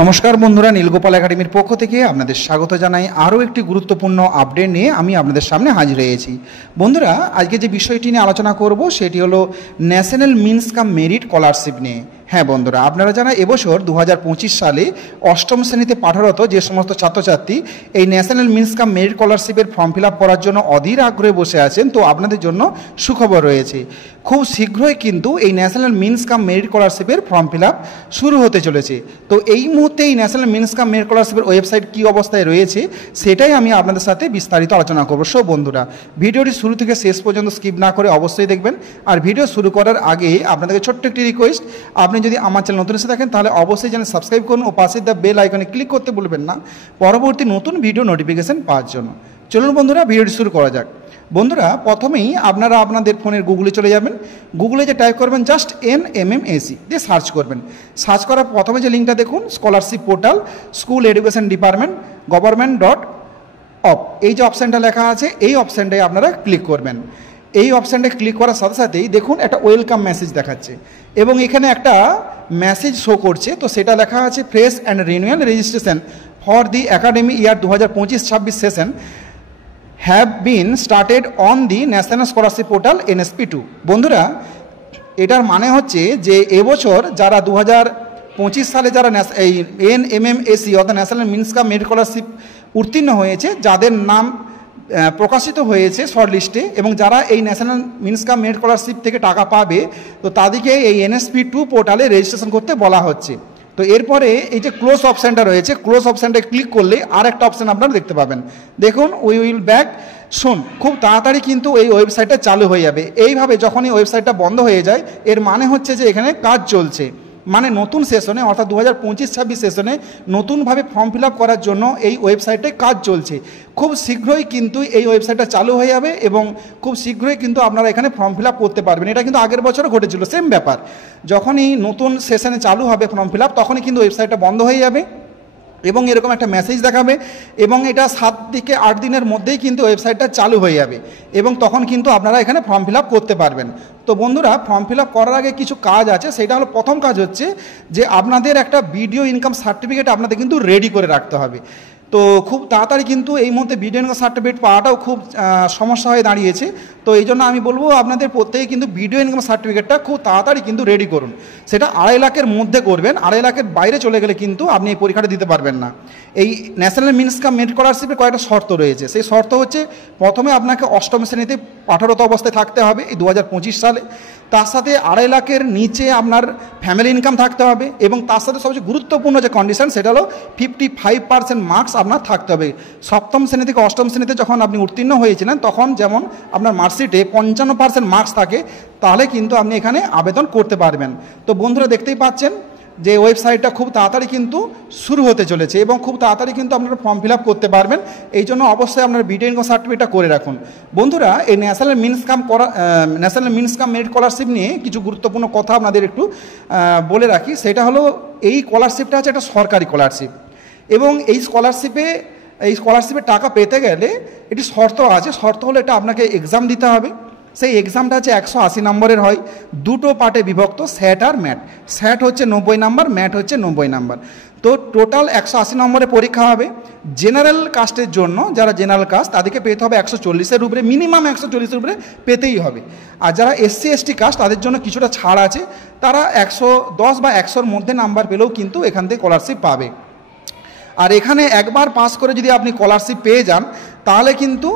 নমস্কার বন্ধুরা, নীলগোপাল একাডেমির পক্ষ থেকে আপনাদের স্বাগত জানাই। আরও একটি গুরুত্বপূর্ণ আপডেট নিয়ে আমি আপনাদের সামনে হাজির হয়েছি। বন্ধুরা, আজকে যে বিষয়টি নিয়ে আলোচনা করব সেটি হলো ন্যাশনাল মিনস কাম মেরিট স্কলারশিপ নিয়ে। হ্যাঁ বন্ধুরা, আপনারা জানা এবছর 2025 সালে অষ্টম শ্রেণীতে পাঠরত যে সমস্ত ছাত্রছাত্রী এই ন্যাশনাল মিনস কাম মেরিট স্কলারশিপের ফর্ম ফিল আপ করার জন্য অধীর আগ্রহে বসে আছেন, তো আপনাদের জন্য সুখবর রয়েছে। খুব শীঘ্রই কিন্তু এই ন্যাশনাল মিনস কাম মেরিট স্কলারশিপের ফর্ম ফিল আপ শুরু হতে চলেছে। তো এই মুহূর্তে এই ন্যাশনাল মিনস কাম মেরিট স্কলারশিপের ওয়েবসাইট কী অবস্থায় রয়েছে সেটাই আমি আপনাদের সাথে বিস্তারিত আলোচনা করবো। সো বন্ধুরা, ভিডিওটি শুরু থেকে শেষ পর্যন্ত স্কিপ না করে অবশ্যই দেখবেন। আর ভিডিও শুরু করার আগে আপনাদেরকে ছোট্ট একটি রিকোয়েস্ট, আপনি যদি আমার চ্যানেল নতুন এসে থাকেন তাহলে অবশ্যই চ্যানেল সাবস্ক্রাইব করুন ও পাশে দ্য বেল আইকনে ক্লিক করতে ভুলবেন না পরবর্তী নতুন ভিডিও নোটিফিকেশন পাওয়ার জন্য। চলুন বন্ধুরা, ভিডিওটি শুরু করা যাক। বন্ধুরা, প্রথমেই আপনারা আপনাদের ফোনের গুগলে চলে যাবেন। গুগলে যে টাইপ করবেন জাস্ট NMMAC দিয়ে সার্চ করবেন। সার্চ করার প্রথমে যে লিঙ্কটা দেখুন, scholarship portal school education department gov.in, এই যে অপশানটা লেখা আছে এই অপশানটায় আপনারা ক্লিক করবেন। এই অপশানটা ক্লিক করার সাথে সাথেই দেখুন একটা ওয়েলকাম মেসেজ দেখাচ্ছে এবং এখানে একটা মেসেজ শো করছে। তো সেটা লেখা আছে fresh and renewal registration for the academy year 2025-26 session have been started on the national scholarship portal NSP2। বন্ধুরা, এটার মানে হচ্ছে যে এবছর যারা 2025 সালে যারা এই NMMAC অর্থাৎ ন্যাশনাল মিনস কাম মেরিট স্কলারশিপ উত্তীর্ণ হয়েছে, যাদের নাম প্রকাশিত হয়েছে শর্ট লিস্টে এবং যারা এই ন্যাশনাল মিনস কাম মেরিট স্কলারশিপ থেকে টাকা পাবে, তো তাদেরকে এই NSP2 পোর্টালে রেজিস্ট্রেশন করতে বলা হচ্ছে। তো এরপরে এই যে ক্লোজ অপশানটা রয়েছে, ক্লোজ অপশানটায় ক্লিক করলে আর একটা অপশান আপনারা দেখতে পাবেন। দেখুন উই উইল ব্যাক শুন। খুব তাড়াতাড়ি কিন্তু এই ওয়েবসাইটটা চালু হয়ে যাবে। এইভাবে যখন এই ওয়েবসাইটটা বন্ধ হয়ে যায় এর মানে হচ্ছে যে এখানে কাজ চলছে, মানে নতুন সেশনে অর্থাৎ 2025-26 সেশনে নতুনভাবে ফর্ম ফিল আপ করার জন্য এই ওয়েবসাইটে কাজ চলছে। খুব শীঘ্রই কিন্তু এই ওয়েবসাইটটা চালু হয়ে যাবে এবং খুব শীঘ্রই কিন্তু আপনারা এখানে ফর্ম ফিল আপ করতে পারবেন। এটা কিন্তু আগের বছরও ঘটেছিল, সেম ব্যাপার। যখনই নতুন সেশনে চালু হবে ফর্ম ফিল আপ তখনই কিন্তু ওয়েবসাইটটা বন্ধ হয়ে যাবে এবং এরকম একটা মেসেজ দেখাবে এবং এটা 7 থেকে 8 দিনের মধ্যেই কিন্তু ওয়েবসাইটটা চালু হয়ে যাবে এবং তখন কিন্তু আপনারা এখানে ফর্ম ফিল আপ করতে পারবেন। তো বন্ধুরা, ফর্ম ফিল আপ করার আগে কিছু কাজ আছে। সেটা হলো, প্রথম কাজ হচ্ছে যে আপনাদের একটা ভিডিও ইনকাম সার্টিফিকেট আপনাদের কিন্তু রেডি করে রাখতে হবে। তো খুব তাড়াতাড়ি কিন্তু এই মুহূর্তে ভিডিও ইনকাম সার্টিফিকেট পাওয়াটাও খুব সমস্যা হয়ে দাঁড়িয়েছে। তো এই জন্য আমি বলবো আপনাদের প্রত্যেকে কিন্তু ভিডিও ইনকাম সার্টিফিকেটটা খুব তাড়াতাড়ি কিন্তু রেডি করুন। সেটা 2.5 লাখের মধ্যে করবেন। 2.5 লাখের বাইরে চলে গেলে কিন্তু আপনি এই পরীক্ষাটা দিতে পারবেন না। এই ন্যাশনাল মিনস কাম মেরিট স্কলারশিপের কয়েকটা শর্ত রয়েছে। সেই শর্ত হচ্ছে, প্রথমে আপনাকে অষ্টম শ্রেণীতে পাঠরত অবস্থায় থাকতে হবে এই 2025 সালে। তার সাথে 2.5 লাখের নিচে আপনার ফ্যামিলি ইনকাম থাকতে হবে এবং তার সাথে সবচেয়ে গুরুত্বপূর্ণ যে কন্ডিশন সেটা হলো 55% মার্কস আপনার থাকতে হবে। সপ্তম শ্রেণী থেকে অষ্টম শ্রেণীতে যখন আপনি উত্তীর্ণ হয়েছিলেন তখন যেমন আপনার মার্কশিটে 55% মার্কস থাকে, তাহলে কিন্তু আপনি এখানে আবেদন করতে পারবেন। তো বন্ধুরা, দেখতেই পাচ্ছেন যে ওয়েবসাইটটা খুব তাড়াতাড়ি কিন্তু শুরু হতে চলেছে এবং খুব তাড়াতাড়ি কিন্তু আপনারা ফর্ম ফিল আপ করতে পারবেন। এই জন্য অবশ্যই আপনারা ভিডিও ইনকাম সার্টিফিকেটটা করে রাখুন। বন্ধুরা, এই ন্যাশনাল মিনস কাম মেরিট স্কলারশিপ নিয়ে কিছু গুরুত্বপূর্ণ কথা আপনাদের একটু বলে রাখি। সেটা হলো, এই স্কলারশিপটা হচ্ছে একটা সরকারি স্কলারশিপ এবং এই স্কলারশিপের টাকা পেতে গেলে এটি শর্ত আছে। শর্ত হলো, এটা আপনাকে এক্সাম দিতে হবে। সেই এক্সামটা হচ্ছে 180 নম্বরের হয়, দুটো পার্টে বিভক্ত, স্যাট আর ম্যাট। স্যাট হচ্ছে 90 নম্বর, ম্যাট হচ্ছে 90 নম্বর। তো টোটাল 180 নম্বরের পরীক্ষা হবে। জেনারেল কাস্টের জন্য, যারা জেনারেল কাস্ট তাদেরকে পেতে হবে 140-এর উপরে, মিনিমাম 140-এর উপরে পেতেই হবে। আর যারা SC/ST কাস্ট তাদের জন্য কিছুটা ছাড় আছে, তারা 110 বা 100-র মধ্যে নাম্বার পেলেও কিন্তু এখান থেকে স্কলারশিপ পাবে। আর এখানে একবার পাস করে যদি আপনি স্কলারশিপ পেয়ে যান তাহলে কিন্তু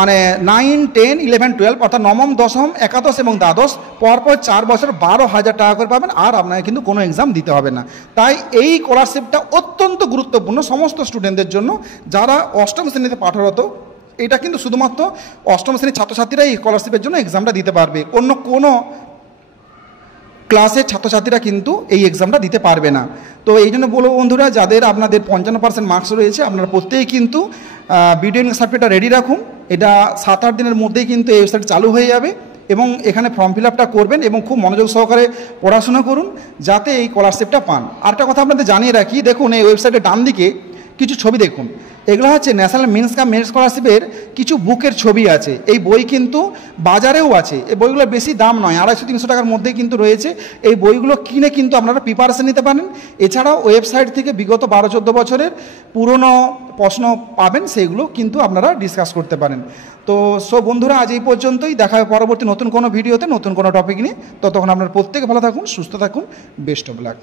মানে 9, 10, 11, 12 অর্থাৎ নবম, দশম, একাদশ এবং দ্বাদশ পরপর 4 বছর 12,000 টাকা করে পাবেন। আর আপনাকে কিন্তু কোনো এক্সাম দিতে হবে না। তাই এই স্কলারশিপটা অত্যন্ত গুরুত্বপূর্ণ সমস্ত স্টুডেন্টদের জন্য যারা অষ্টম শ্রেণীতে পাঠরত। এটা কিন্তু শুধুমাত্র অষ্টম শ্রেণীর ছাত্রছাত্রীরা এই স্কলারশিপের জন্য এক্সামটা দিতে পারবে, অন্য কোনো ক্লাসের ছাত্রছাত্রীরা কিন্তু এই এক্সামটা দিতে পারবে না। তো এই জন্য বলবো বন্ধুরা, যাদের আপনাদের 55% মার্কস রয়েছে আপনারা প্রত্যেকেই কিন্তু ভিডিও ইনকাম সার্টিফিকেটটা রেডি রাখুন। এটা 7-8 দিনের মধ্যেই কিন্তু এই ওয়েবসাইট চালু হয়ে যাবে এবং এখানে ফর্ম ফিল আপটা করবেন এবং খুব মনোযোগ সহকারে পড়াশোনা করুন যাতে এই স্কলারশিপটা পান। আরেকটা কথা আপনাদের জানিয়ে রাখি, দেখুন এই ওয়েবসাইটের ডান দিকে কিছু ছবি দেখুন। এগুলো হচ্ছে ন্যাশনাল মেন্স কাম মেন্স স্কলারশিপের কিছু বুকের ছবি আছে। এই বই কিন্তু বাজারেও আছে। এই বইগুলো বেশি দাম নয়, 250-300 টাকার মধ্যেই কিন্তু রয়েছে। এই বইগুলো কিনে কিন্তু আপনারা প্রিপারেশন নিতে পারেন। এছাড়াও ওয়েবসাইট থেকে বিগত 12-14 বছরের পুরনো প্রশ্ন পাবেন, সেইগুলো কিন্তু আপনারা ডিসকাস করতে পারেন। তো বন্ধুরা, আজ এই পর্যন্তই। দেখা হবে পরবর্তী নতুন কোনো ভিডিওতে নতুন কোনো টপিক নিয়ে। ততক্ষণ আপনারা প্রত্যেকে ভালো থাকুন, সুস্থ থাকুন। Best of luck.